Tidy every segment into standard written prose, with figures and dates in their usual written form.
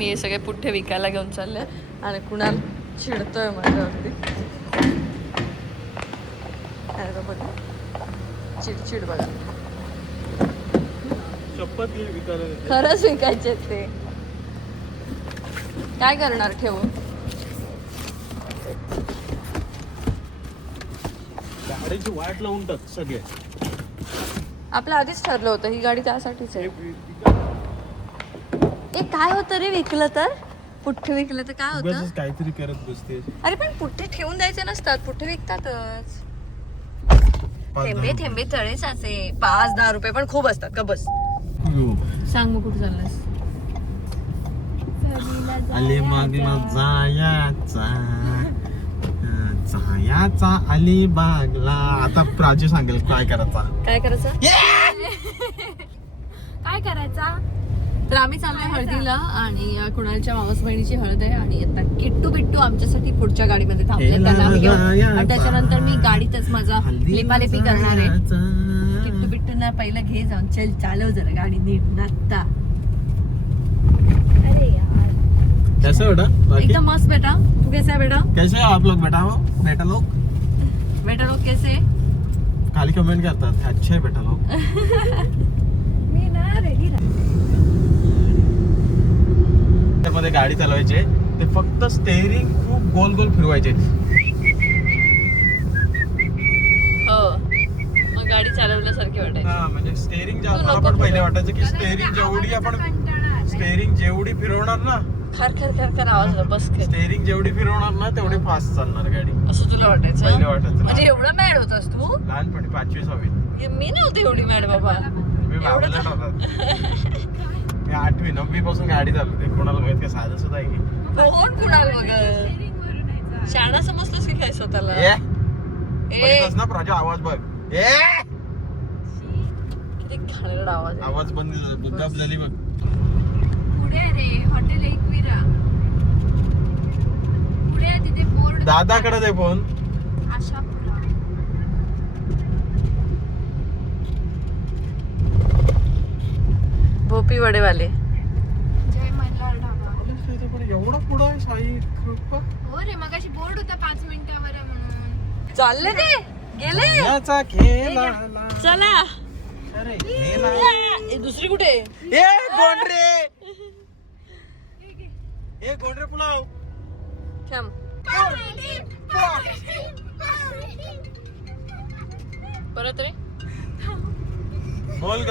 मी हे सगळे पुठ्ठे विकायला घेऊन चालले आणि कुणाल चिडतोय माझ्यावरती. अरे बघा चिडचिड बघा. खरंच विकायचे ते. काय करणार ठेवून? गाडीची वाट लावून टाक सगळे. आपलं आधीच ठरलं होतं ही गाडी त्यासाठीच आहे. ए काय होतं रे विकलं तर? पुठ्ठे विकलं तर काय होतं? काहीतरी करत बसते. अरे पण पुठ्ठे ठेवून द्यायचे नसतात, पुठ्ठे विकतातच. थेंबे थेंबे तळे साचे. 5-10 रुपये पण खूप असतात का बस. सांग मग कुठे चाललास? जायाचा अलिबागला. आता प्राची सांगेल काय करायचा. काय करायचं? काय करायचा? तर आम्ही चाललोय हळदीला आणि कुणालच्या मावस बहिणीची हळद आहे आणि आता किट्टू बिट्टू आमच्यासाठी पुढच्या गाडीमध्ये थांबले. त्यांना आम्ही घेऊन आणि त्याच्यानंतर मी गाडीतच माझा लेपालेपी करणार आहे. किट्टू बिट्टूंना पहिलं घे जाऊन. चल चालव जरा गाडी नीट नाचता. अरे यार कैसे बेटा? एकदम मस्त बेटा. तू कैसा है बेटा? कैसे हो आप लोग बेटा? बेटा लोग कैसे? खाली कमेंट करतात अच्छे आहे बेटा लोग. मी ना रेडी मध्ये गाडी चालवायचे ते फक्त स्टेअरिंग खूप गोल गोल फिरवायचे. हो मग गाडी चालवल्यासारखी वाटायची. हा म्हणजे स्टेअरिंग मला पण पहिले वाटायचं की स्टेअरिंग जेवढी फिरवणार ना खर खर खर खर आवाज बस. स्टेअरिंग जेवढी फिरवणार ना तेवढी फास्ट चालणार गाडी असं तुला वाटायचं? पहिले वाटायचं. म्हणजे एवढा मॅड होतास तू? लहानपणी 5वी-6वी. मी नव्हते एवढी मॅड बाबा. मी बावळट होता. मी 8वी-9वी पासून गाडी चालवते. कोणाला माहित का साधं सुद्धा आहे की कोण कुणाल बघ. शाळा समजतोस की काय स्वतःला? ना प्राचा आवाज बघ. किती घाणेरडा आवाज. आवाज बंद बुद्धा आपल्याला बघ. पुढे रे हॉटेल एकविरा. पुढे तिथे बोर्ड. दादाकडे दे फोन. आशापुरा. भोपी वडेवाले. जय मल्हार ढाबा. एवढा पुढं आहे साई कृपा. हो रे मगाशी बोर्ड होता 5 मिनिटावर आहे म्हणून. चालले ते गेले. याचा खेळा चला. अरे खेळा. दुसरी कुठे? ए गोंडरे. ए गोंडरे पुलाव. थांब. परत रे बोल ग.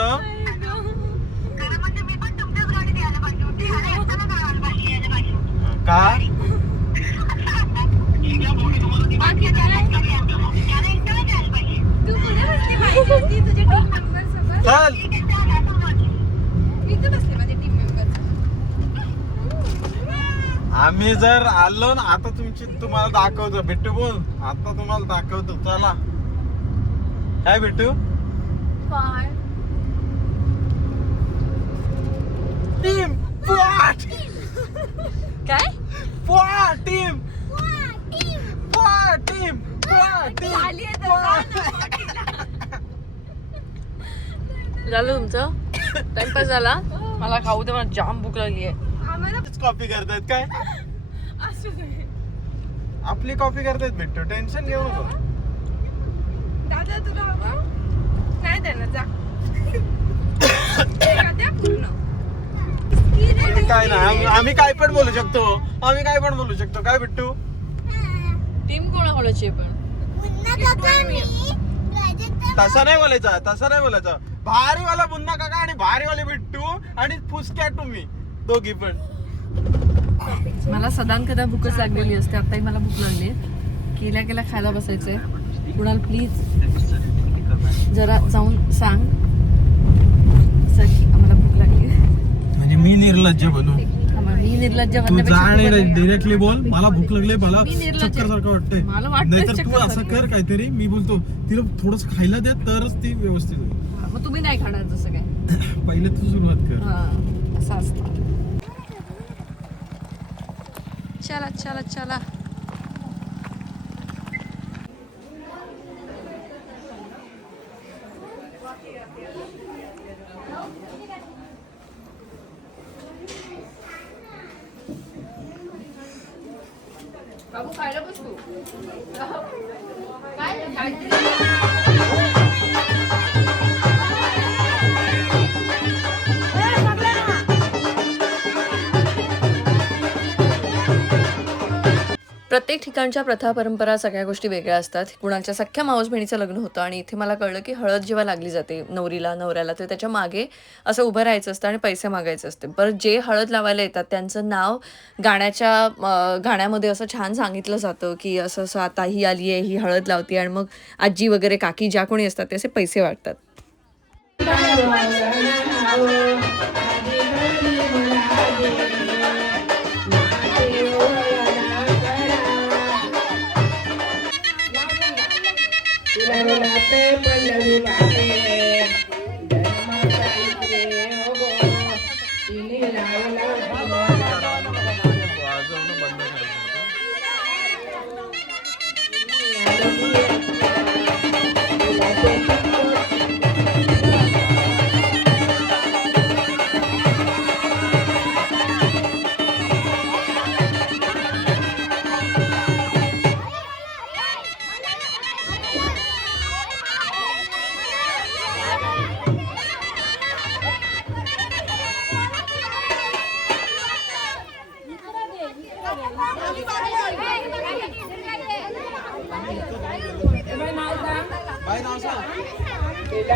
का तू कुठे बसली पाहिजे होती तुझ्या टीम मेंबर सोबत? चल. इथे बसले माझे टीम मेंबर. आम्ही जर आलो ना आता तुम्हाला दाखवतो. बिट्टू बोल आता तुम्हाला दाखवतो. चला काय बिट्टू? टीम काय? टीम झालं तुमचं? टाइमपास झाला? मला खाऊ दे. मला जाम भूक लागली आहे. आम्हाला कॉपी करतायत काय? असू दे. आपली कॉपी करतायत बिट्टू. टेन्शन घेऊ नको. दादा तुला बाबा नाही देणार जा. द्या पूर्ण. काय ना आम्ही काय पण बोलू शकतो. काय बिट्टू? टीम कोणाकोणाची पण? तसं नाही बोलायचं. भारीवाला मुन्ना काका आणि भारीवाले बिट्टू आणि फुसक्या तुम्ही दोघी पण. मला सदान कदा भूकच लागलेली असते. आताही मला भूक लागली. केल्या खायला बसायचंय. कुणाल प्लीज जरा जाऊन सांग की आम्हाला भूक लागली. म्हणजे मी निर्लज्ज बनू? मी निर्लज्ज तू डायरेक्टली बोल मला भूक लागली. मला निर्लज्ज. चक्कर सारखं वाटतंय. मला वाटतंय नाहीतर तू चक्कर असं सारखं. कर काहीतरी. मी बोलतो तिला थोडस खायला द्या तरच ती व्यवस्थित होईल. मग तुम्ही नाही खाणार जसं काय? पहिले तू सुरुवात कर. हा असं असतं. चला बाबू खायला बस तू काय प्रत्येक ठिकाणच्या प्रथा परंपरा सगळ्या गोष्टी वेगळ्या असतात. कुणाच्या सख्ख्या मावस बहिणीचं लग्न होतं आणि इथे मला कळलं की हळद जेव्हा लागली जाते नवऱ्याला तर त्याच्या मागे असं उभं राहायचं असतं आणि पैसे मागायचे असते. बरं जे हळद लावायला येतात त्यांचं नाव गाण्यामध्ये असं छान सांगितलं जातं की असं असं आता ही आली आहे, ही हळद लावते आणि मग आजी वगैरे काकी ज्या कोणी असतात ते असे पैसे वाटतात.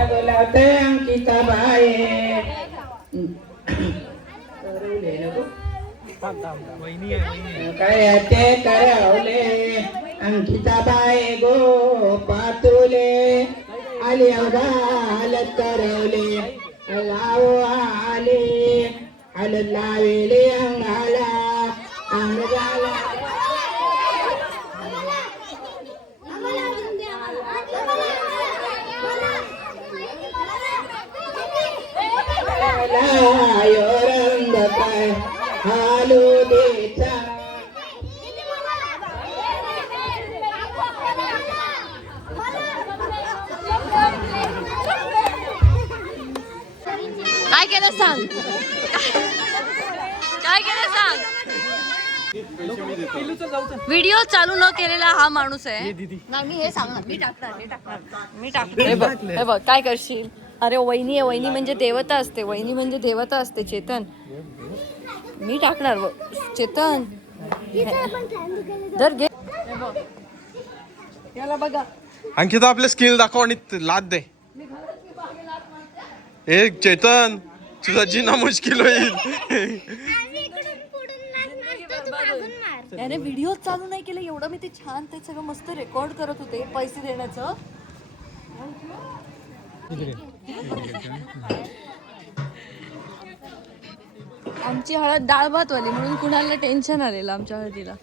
बोलावते अंकिता बाई काय ते करवले अंकिता बाई गो पातुले आली हालत करवले लाव आले हालत लावेले अंगाला अंगाला रंग काय हालू देचा काय केलं सांग काय केलं सांग. व्हिडिओ चालू न केलेला हा माणूस आहे ना. मी हे सांगणार मी टाकणार हे बघ काय करशील. अरे वहिनी आहे, वहिनी म्हणजे देवता असते, वहिनी म्हणजे देवता असते. चेतन मी टाकणार चेतन धर घे. याला बघा अंकिता आपले स्किल दाखव आणि लाद दे. एक चेतन तुझा जीना मुश्किल होईल. त्याने व्हिडिओ चालू नाही केलं एवढं मी ते छान ते सगळं मस्त रेकॉर्ड करत होते पैसे देण्याचं. आमची हळद डाळ भात वाली म्हणून कुणाला टेन्शन आलेलं आमच्या हळदीला.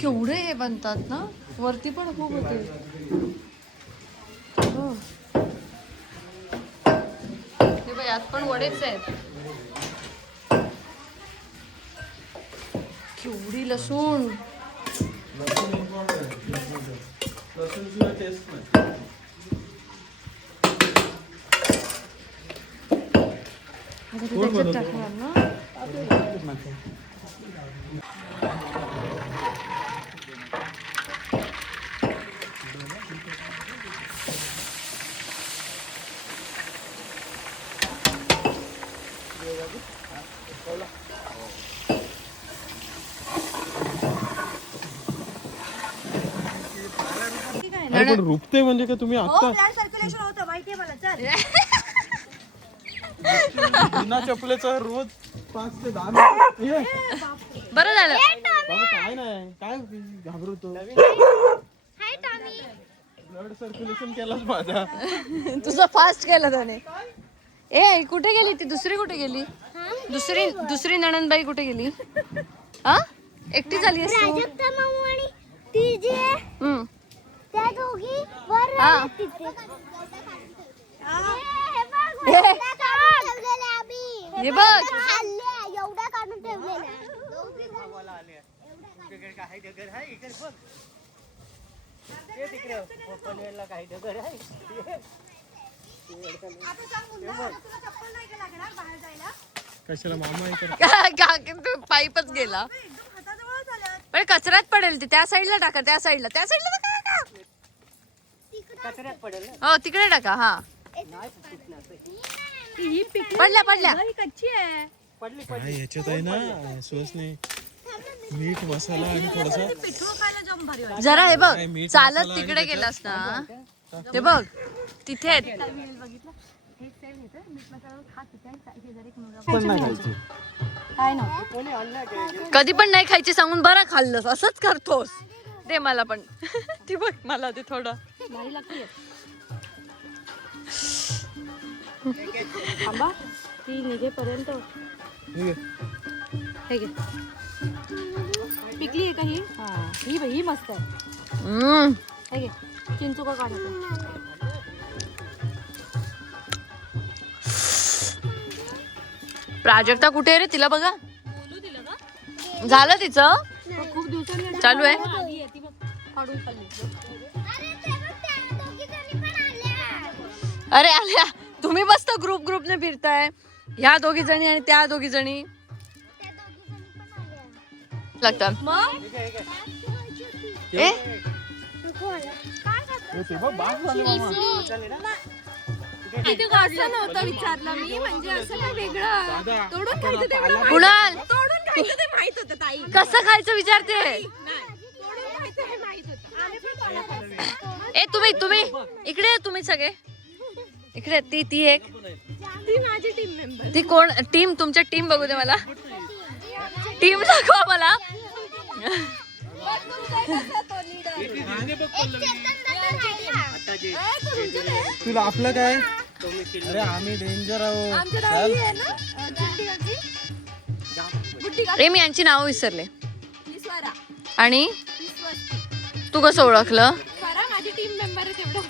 केवढे हे बनतात ना, वरती पण खूप होते. हे बघ यात पण वडेच आहेत. केवढी लसूण. त्याच्यात टाकणार ना. रुपते म्हणजे का तुम्ही आता सर्क्युलेशन होतं माहितीये मला. चल बिना चपलेचा रोज 5 ते 10 मिनिट. बरं झालं बाबा काय नाही काय घाबरतो. ब्लड सर्क्युलेशन केलाच माझा. तुझं फास्ट केलं त्याने. ए कुठे गेली ती दुसरी, कुठे गेली दुसरी नणंदबाई कुठे गेली. हा एकटी झाली प्राजक्ता माऊ आणि ती जी आहे त्या दोघी वर तिथे. हे बघ एवढ्या काढून ठेवलेल्या. कशाला मामा तू पाईपच गेला पण कचऱ्यात पडेल ती. त्या साईडला टाका, त्या साईडला टाका. हो तिकडे टाका. हा पडल्या काय ह्याच्यात आहे ना सुहासने मीठ मसाला आणि थोडासा जरा हे बघ काय मीठ चालत मसाला आणि तिकडे त्याच्यात- गेलास ना ते बघ तिथे आहेत. पण नाही खायची. कधी पण नाही खायची सांगून बरं खाल्लंस असंच करतोस. दे मला पण. ती बघ मला ते थोडं ती निघेपर्यंत हे घे. पिकली आहे का ही? हा ही मस्त आहे. हे घे चिंचू का काढतो. प्राजक्ता कुठे आहे रे? तिला बघा. झालं तिचं खूप दिवसांनी चालू आहे. अरे आल्या तुम्ही मस्त ग्रुपने फिरताय. ह्या दोघी जणी आणि त्या दोघी जणी लागतात. ए असं नव्हतं विचारलं मी, म्हणजे असं काय वेगळं तोडून खायचं तेवढं कुणाल तोडून खायचं ते माहित होतं ताई. कसं खायचं विचारते. तोडून खायचं हे माहित होतं. आम्ही पण तोडून खायचो. ए तुम्ही इकडे या, तुम्ही सगळे इकडे. ती एक ती माझी टीम मेंबर. ती कोण टीम? तुमच्या टीम बघू दे मला. टीम दाखवा मला. तुला आपलं काय? अरे आम्ही डेंजर आहोत. रे मी यांची नावं विसरले. आणि तू कसं ओळखलं? माझी टीम मेंबर आहे तेवढं.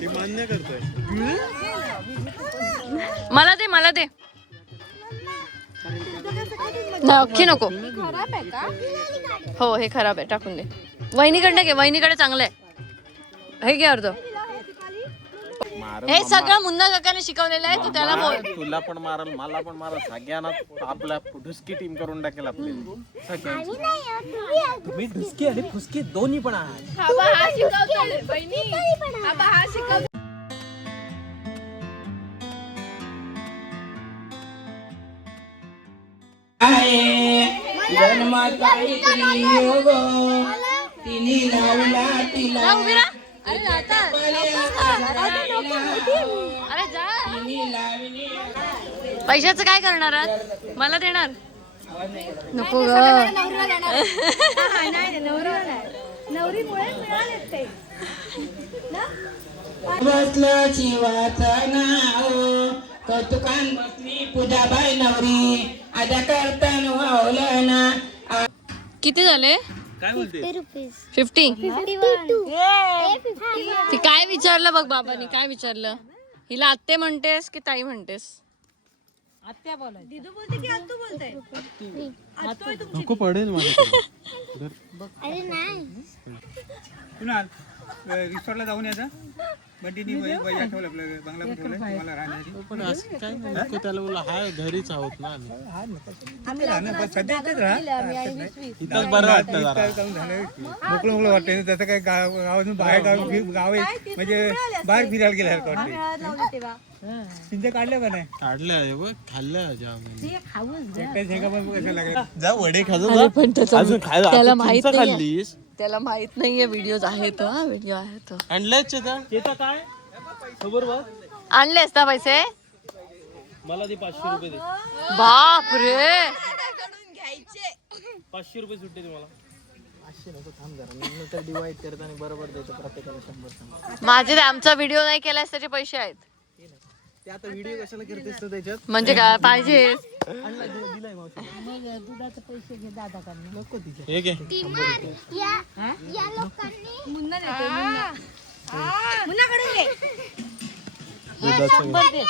ते मान्य करतोय. मला दे. नक्की नको. खराब आहे का? हो हे खराब आहे, टाकून दे. वहिनीकडे घे, वहिनीकडे चांगलं आहे. हे घे अर्ध. हे सगळं मुन्ना काकाने शिकवलेलं आहे. तू त्याला बोल. तुला पण मारल, मला पण मारल, सगळ्यांना आपल्या ढुसकी टीम करून टाकेल आपली सगळ्यांची. तुम्ही ढुसकी आणि फुसकी दोन्ही पण आहात. हा शिकवतोय बहिणी. हा शिकवतो. जन्माचा स्त्री योग तिने लावला तिला. जा उभी राहा. अरे जातात. अरे जा. पैशाचं काय करणार आहात? मला देणार नको ग. नवरीमुळे मिळाले ते. बसलं शिवाचं नाव कौतुकान बसली पूजाबाई नवरी आजा करताना वावलं ना. किती झाले? काय बोलते? 50. ती काय विचारलं बघ बाबांनी? काय विचारलं? हिला आत्ते म्हणतेस की ताई म्हणतेस? आत्या बोलाय. दिदू बोलते की आत्तू बोलते? नको पडेल माझ्या. अरे नाही कुणाल रिसॉर्टला जाऊन यायचा. बंटीनी वैया ठेवलं आपलं बंगला पण ठेवलं तुम्हाला राहण्यासाठी. पण असं काय नको त्याला बोला. हाय घरीच आहोत ना आम्ही. तिथे राहणं पण सध्या इथेच राहा. इथंच बरं वाटतं जरा. जाऊन झालं मोकळं वाटतं. तसं काही गावातून बाहेर गाव आहे म्हणजे बाहेर फिरायला गेल्यासारखं वाटतं. चिंता काढल्या का नाही? काढल्या बघ, खाल्ल्या जाम. एकट्या शेंगा पण कसं लागेल. जा वडे खाजो. अरे पण अजून खायला त्याला आता माहित चिंच नाहीये. खाल्लीस. त्याला माहित नाहीये व्हिडिओ आहेत. व्हिडिओ आहेत. आणलंय चेता काय खबर बघ. आणलेस ना पैसे? मला ते 500 रुपये दे. बाप रे. 500 रुपये सुट्टे तुम्हाला. माझे आमचा व्हिडिओ नाही केलास त्याचे पैसे आहेत. ते आता व्हिडिओ कशाला करतेस तू त्याच्यात? म्हणजे काय पाहिजे? हे घे. या लोकांनी मुन्ना देते. मुन्नाकडून घे. दुधाचं घे.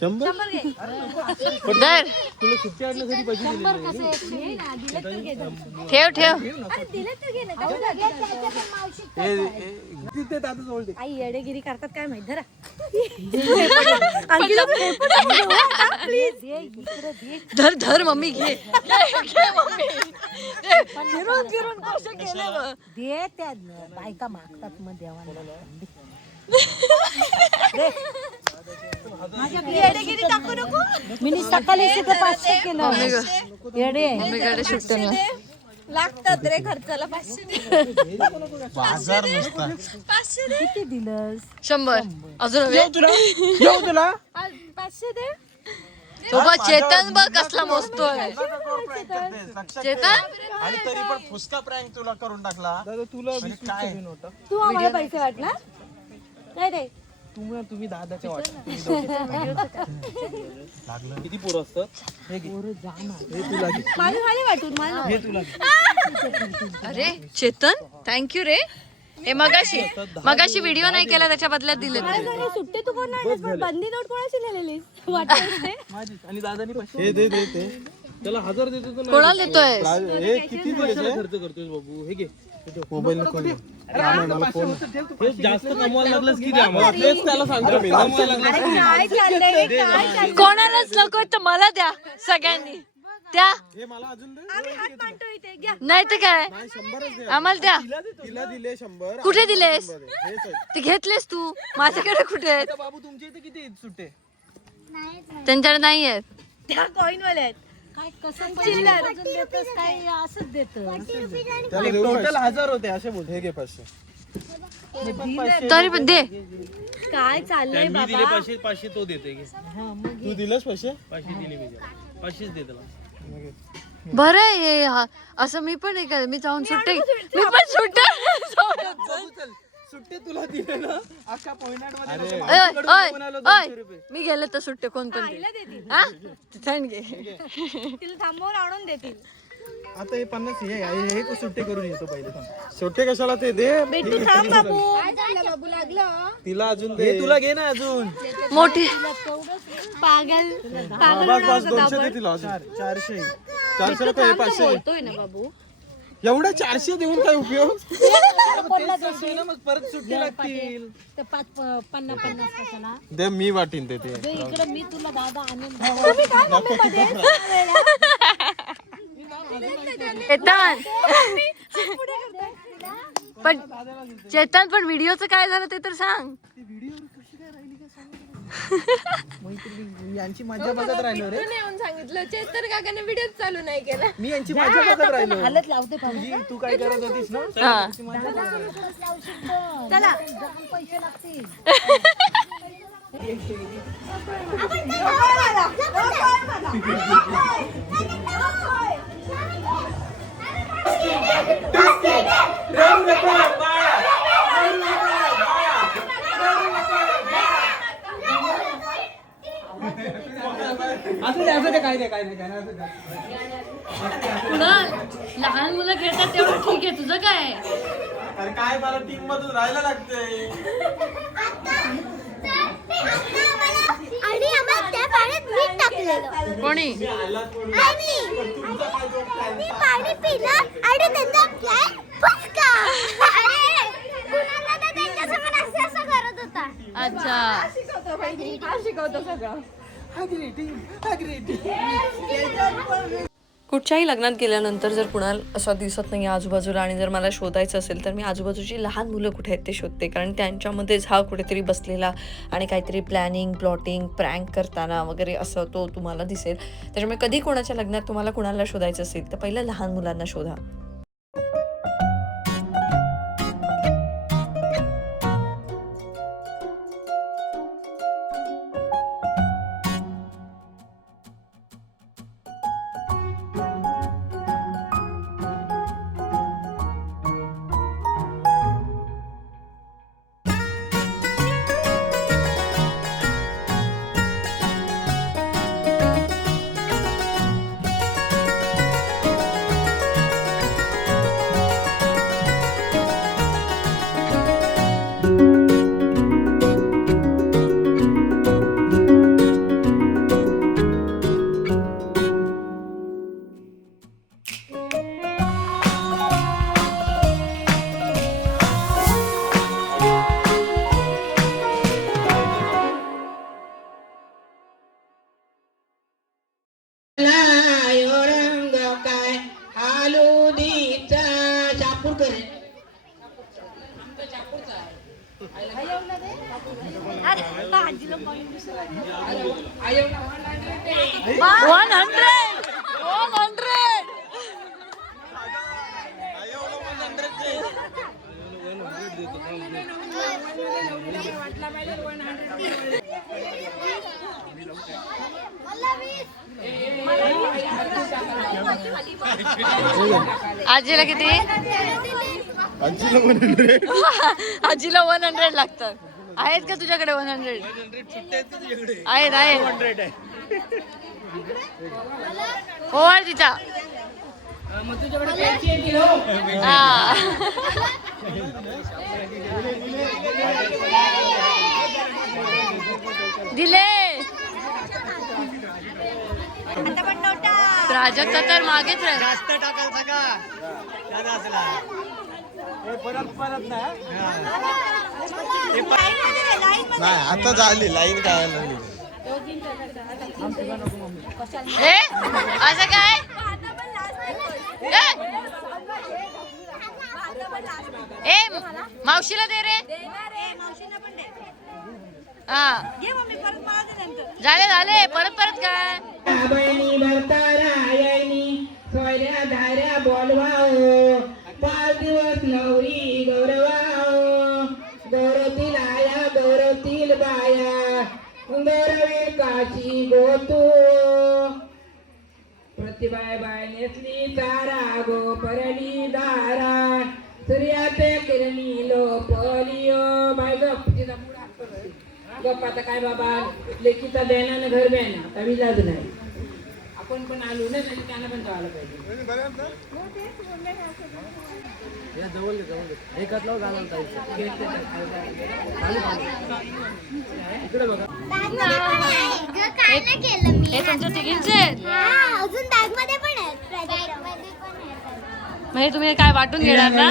100 दर तुला सुट्टी आणण्यासाठी पैसे ठेव ठेव तिथे दादा जवळ दे. आई येडेगिरी करतात काय माहित धरा धर धर मम्मी घे घे मम्मी फिरून फिरून कसं केलं गं? दे त्या बायका मागतात मग देवाला येडेगिरी दाखवू नको मी सकाळी सुद्धा 500 केलं येडे मम्मीकडे सुट्ट्या लागतात रे खर्चाला 500 बाजार नुसता. किती दिलंस 100 अजून हवे? येऊ तुला 500 दे तो बघ चेतन बघ कसला मोजतोय चेतन आणि तरी पण फुसका प्रँक तुला करून टाकला. दादा तुला म्हणजे काय तू आम्हाला पैसे वाटला नाही रे तुम्ही दादाच्या वाटत किती पोरं असतात हे घे. हे तुला घे. माझं झाले वाटून मला हे तुला घे. अरे चेतन थँक्यू रे हे मगाशी व्हिडिओ नाही केला त्याच्या बदल्यात दिले मला सुट्टे तू कोण आणलेस पण बंदी नोट कोणाची लिहिलेली वाटत माझीच. आणि दादानी पैसे हे दे दे ते त्याला 1000 देतो तर कोणाला देतोय हे किती दिले ते? खर्च करतोय बाबू हे घे मोबाईल नको देऊ. मला फोन हे जास्त कमवायला लागलंस की दे आम्हाला. तेच त्याला सांगतो मी कमवायला लागलंस की काय चाललंय काय चाललंय कोणालाच नको तर मला द्या सगळ्यांनी त्या हे मला अजून दे. आम्ही हात मांडतो इथे घ्या नाही तर काय 100च दे. आम्हाला द्या तिला दिले 100. कुठे दिलेस हेच आहे. ते घेतलेस तू माझ्याकडे कुठे आहेत आता बाबू तुमच्या इथे किती आहेत सुट्टे त्यांच्याकडे नाही आहेत त्या कॉइन वाले आहेत काय कसं चिल्लर काय असंच देत त्याला देऊ टोटल पैसे. 1000 होते असे बोल. हे घे 500. तरी पण दे काय चाललंय मी दिले बाबा 500 तो देते घे. तू दिलेस पैसे? 500 दिले मी त्याला. 500 दे त्याला. बरं आहे हे असं मी पण हे मी जाऊन सुट्टे मी पण सुट्टे चल सुट्टे तुला दिले ना अख्खा पॉइंट मध्ये मी गेले तर सुट्टे कोण पण दे. हा? थंड घे तिला थांबवून आणून देतील आता हे 50 हे तू सुट्टे करून येतो पहिले थांब. छोटे कशाला ते दे. बेटू थांब बाबू बाबू लागलं तिला अजून दे. तुला घे ना अजून मोठी पागल बस बस 200 दे तिला अजून. 400 400 नको हे 500. बोलतोय ना बाबू एवढे 400 देऊन काय उपयोग? मग परत सुट्टी लागतील. तर 50 कशाला दे मी वाटीन ते इकडे मी तुला दादा आणून चेतन पण चेतन पण व्हिडिओचं काय झालं ते तर सांग यांची मजा बघत राहिलो रे. येऊन सांगितलं चेतन काकाने व्हिडिओ चालू नाही केला मी यांची मजा बघत राहिलो. हालत लावते तू काय करत होतीस ना हा चला पैसे लागतील असं ते काय नाही कुणाल लहान मुलं खेळतात तेवढं ठीक आहे तुझं काय अरे काय मला टीम मधून राहायला लागतंय. आणि आम्हाला त्या पाण्यात मीठ टाकलेलं कोणी आणि मी पाणी पिलं आणि त्यांचा प्लॅन फुसका अरे कुणाला तर त्यांच्यासमोर असं करत होता अच्छा हा शिकवतो सगळं कुठच्याही लग्नात गेल्यानंतर जर कुणाल असं दिसत नाही आजूबाजूला आणि जर मला शोधायचं असेल तर मी आजूबाजूची लहान मुलं कुठे आहेत ते शोधते कारण त्यांच्यामध्येच हा कुठेतरी बसलेला आणि काहीतरी प्लॅनिंग प्लॉटिंग प्रँक करताना वगैरे असं तो तुम्हाला दिसेल. त्याच्यामुळे कधी कोणाच्या लग्नात तुम्हाला कुणाला शोधायचं असेल तर पहिलं लहान मुलांना शोधा. आजीला किती? आजीला 100 लागतात. आहेत का तुझ्याकडे 100? आहेत आहेत. ओवाळ तिचा. हा. दिले. प्राजक्ता तर मागेच राहील. जास्त टाकायचा का दादा असला परत नाही आता झाली लाईन काय नाही. ए असं काय? ए मावशीला दे रे. हा झाले परत काय? बहिणी भरतारा यायनी सोयऱ्या धाऱ्या बोलवाओ 5 दिवस नवरी गौरवाओ गौरवतील आया गौरवतील बाया गौरवी काची गोतू प्रतिभा बाय नेसली तारा गो परली दारा सूर्याचे किरणी लोपलियो बाय गप्पीचा गप्प आता काय बाबा लेकीचा देण्यानं घर बेना आता विलाज नाही. आपण पण आलो ना तरी त्यांना पण जायला पाहिजे. काय नाही केलं मी. हे तुमच्या तिघींचे अजून बॅग मध्ये पण आहेत. म्हणजे तुम्ही काय वाटून घेणार ना?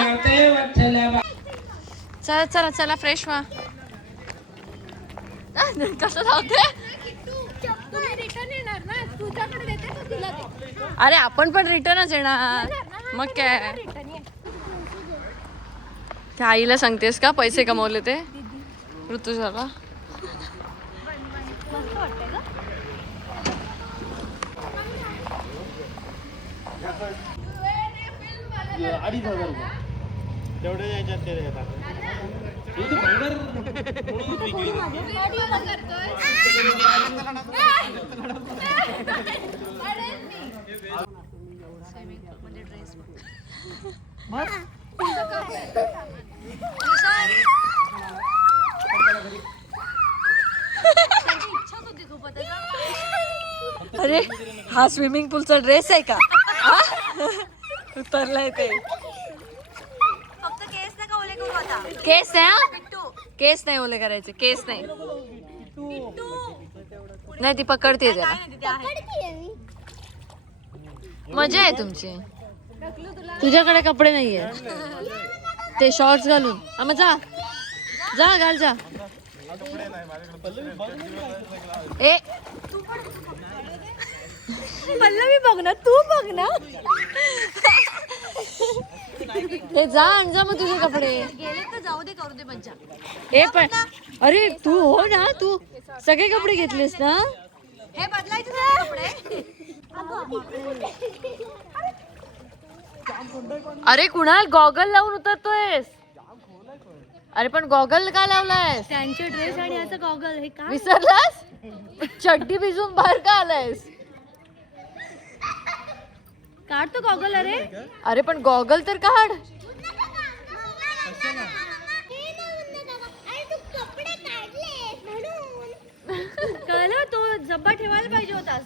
चला चला चला फ्रेश व्हा. कसं लावते? तुम्ही रिटर्न येणार ना, तुझ्याकडे देते तू तिला दे. अरे आपण पण रिटर्नच येणार मग काय. रिटर्न ये. त्या आईला सांगतेस का पैसे कमवले ते ऋतुजाला? तेवढे याच्यात ते येतात. अरे हा स्विमिंग पूलचा ड्रेस आहे का? उतरलाय ते. फक्त केस नका ओले करू आता. केस नाही हा? केस नाही ओले करायचे. केस नाही. नाही ती पकडते त्याला. मजा आहे तुमची. तुझ्याकडे कपडे नाहीये ते शॉर्ट्स घालून. मग जा जा घाल जा. ए पल्लवी बघ ना, तू बघ ना. हे जा आण जा मग तुझे कपडे. गेले तर जाऊ दे, करू दे मज्जा. ए पण अरे तू हो ना, तू सगळे कपडे घेतलेस ना? हे बदलायचे सगळे कपडे. अरे कुणाल गॉगल लावून उतरतोयस? अरे पण गॉगल का लावलायस? त्यांचे ड्रेस आणि असं गॉगल हे का? विसरलास? चड्डी भिजून बाहेर का आलायस? काढ तो गॉगल. अरे अरे पण गॉगल तर काढ. कळलं, तो जब्बा ठेवायला पाहिजे होतास.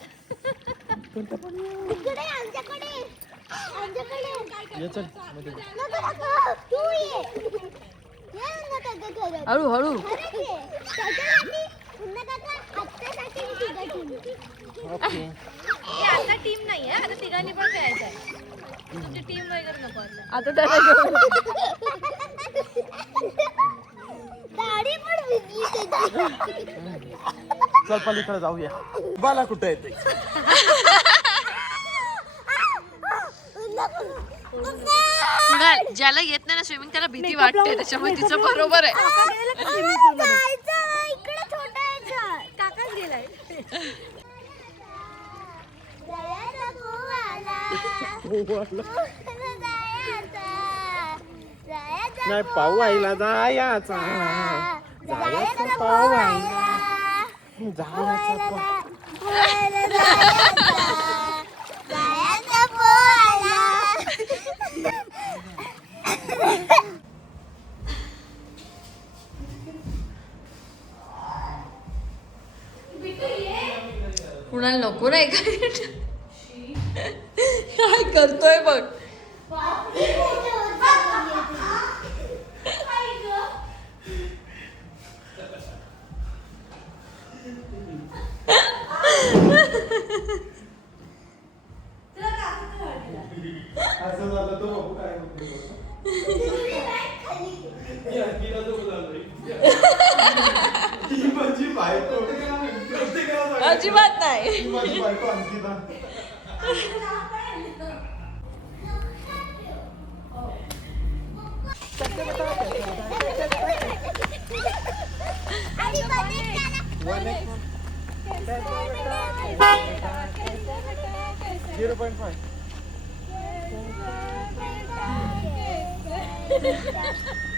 हळू हळू. हे आता टीम नाही आहे, आता तिघांनी पण खेळायचं आहे. तुमची टीम वगैरे नको आता. आता त्याला घेऊन. गाडी पण विकली. चल पलीकडे जाऊया. बाला कुठे येते? कुणाल ज्याला येत नाही ना स्विमिंग त्याला भीती वाटते, त्याच्यामुळे तिचं बरोबर आहे. जायचं इकडे नाही पाऊ आईला जायाचा जायचा पाऊ आईला जायचा कुणाला नको नाही काय करतोय बघ. अजिबात नाही.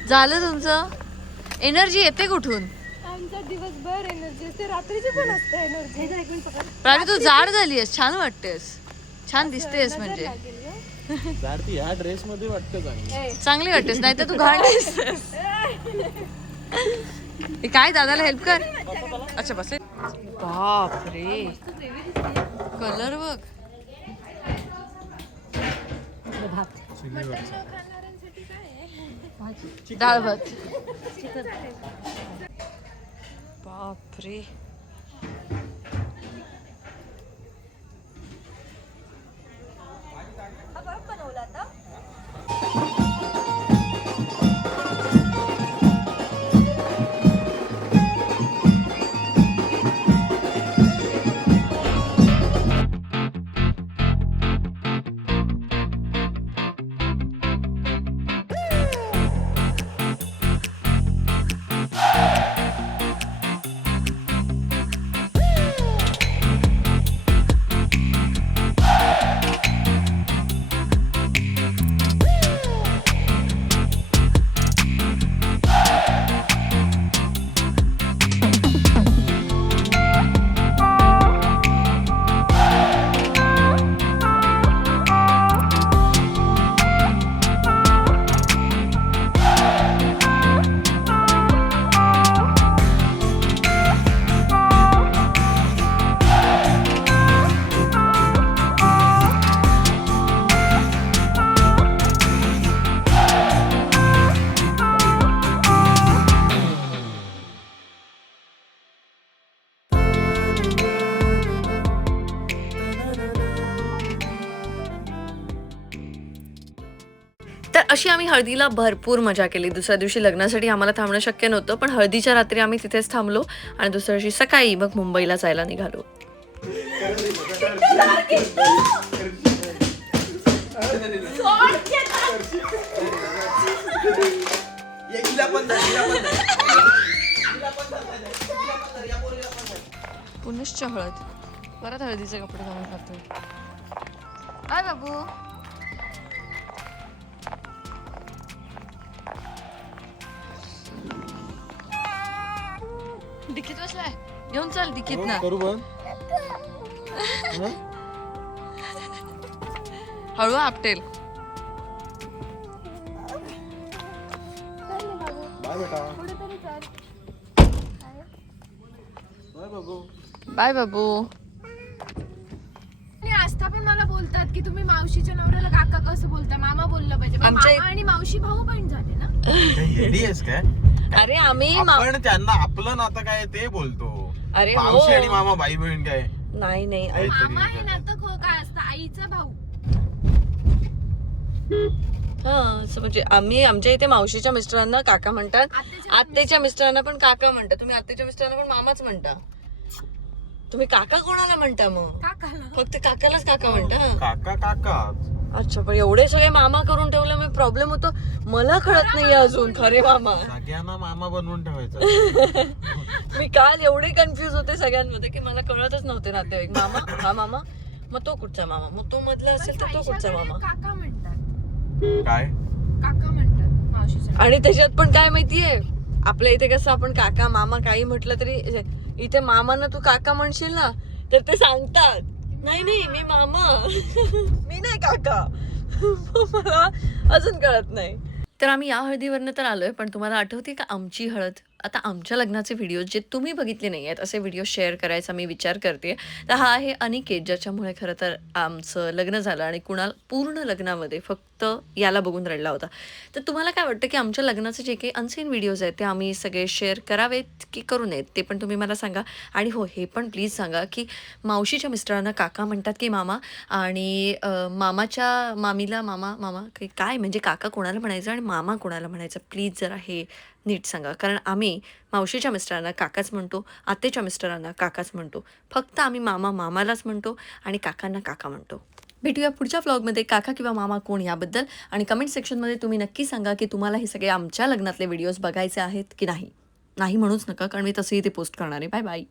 झालं तुमचं. एनर्जी येते कुठून? आमचा दिवसभर एनर्जी असते, रात्रीची पण असते एनर्जी. प्राणी तू जाड झालीयस, छान वाटतेस, छान दिसतेस. म्हणजे ह्या ड्रेस मध्ये वाटतं चांगली वाटतेस, नाही तर तू घाण दिसतेस. हे काय दादाला हेल्प कर. अच्छा बस. बापरे कलर बघ. डाळ भात. बापरे तर अशी आम्ही हळदीला भरपूर मजा केली. दुसऱ्या दिवशी लग्नासाठी आम्हाला थांबणं शक्य नव्हतं, पण हळदीच्या रात्री आम्ही तिथेच थांबलो आणि दुसऱ्या दिवशी सकाळी मग मुंबईला जायला निघालो. पुनश्च हळद. परत हळदीचे कपडे घालून करतोय. काय बाबू डिकीत बसलाय, घेऊन चाल डिकीत ना. करू बंद. हळू आपटेल. बाय बेटा. बाय बाबू. बाय बाबू. आणि आस्था पण मला बोलतात की तुम्ही मावशीच्या नवऱ्याला काका कसं बोलता, मामा बोललं पाहिजे. मग आमच्या- मामा आणि मावशी भाऊ बहीण झाले ना. येडी आहेस काय? अरे आम्ही आपण त्यांना आपलं नातं काय ते बोलतो. अरे हो. मावशी आणि मामा भाई बहीण काय? नाही नाही मामा हे नातं काय असतं, आईचा भाऊ. हा असं म्हणजे आम्ही आमच्या इथे मावशीच्या मिस्टरांना काका म्हणतात, आत्तेच्या मिस्टरांना पण काका म्हणतात. तुम्ही आत्तेच्या मिस्टरांना पण मामाच म्हणता. तुम्ही काका कोणाला म्हणता मग? काकाला. फक्त काकालाच काका म्हणता. काका काका. अच्छा पण एवढे सगळे मामा करून ठेवलं मी प्रॉब्लेम होतो. मला कळत नाहीये अजून खरे मामा. सगळ्यांना मामा बनवून ठेवायचं. मी काल एवढे कन्फ्युज होते सगळ्यांमध्ये की मला कळतच नव्हते नातेवाईक. मामा हा मामा, मग तो कुठचा मामा, मग तो मधला असेल तर तो कुठचा मामा. काका म्हणतात, काय काका म्हणतात मावशीच्या. आणि त्याच्यात पण काय माहितीये, आपल्या इथे कसं आपण काका मामा काही म्हटलं तरी, इथे मामानं तू काका म्हणशील ना तर ते सांगतात नाही नाही मी मामा मी नाही काका. मला अजून कळत नाही. तर आम्ही या हळदीवरनं तर आलोय, पण तुम्हाला आठवते का आमची हळद? आता आमच्या लग्नाचे व्हिडिओ जे तुम्ही बघितले नाही आहेत असे व्हिडिओ शेअर करायचा मी विचार करते. तर हा आहे अनिकेत, ज्याच्यामुळे खरं तर आमचं लग्न झालं आणि कुणाल पूर्ण लग्नामध्ये फक्त याला बघून रडला होता. तर तुम्हाला काय वाटतं की आमच्या लग्नाचे जे काही अनसीन व्हिडिओज आहेत ते आम्ही सगळे शेअर करावेत की करू नयेत, ते पण तुम्ही मला सांगा. आणि हो, हे पण प्लीज सांगा की मावशीच्या मिस्टरांना काका म्हणतात की मामा, आणि मामाच्या मामीला मामा मामा काय म्हणजे काका कोणाला म्हणायचं आणि मामा कोणाला म्हणायचं, प्लीज जरा हे नीट सांगा. कारण आम्ही मावशीच्या मिस्टरांना काकाच म्हणतो, आत्तेच्या मिस्टरांना काकाच म्हणतो. फक्त आम्ही मामा मामालाच म्हणतो आणि काकांना काका म्हणतो. भेटूया पुढच्या व्लॉगमध्ये काका किंवा मामा कोण याबद्दल. आणि कमेंट सेक्शनमध्ये तुम्ही नक्की सांगा की तुम्हाला हे सगळे आमच्या लग्नातले व्हिडिओज बघायचे आहेत की नाही. नाही म्हणूच नका, कारण मी तसंही ते पोस्ट करणार आहे. Bye bye.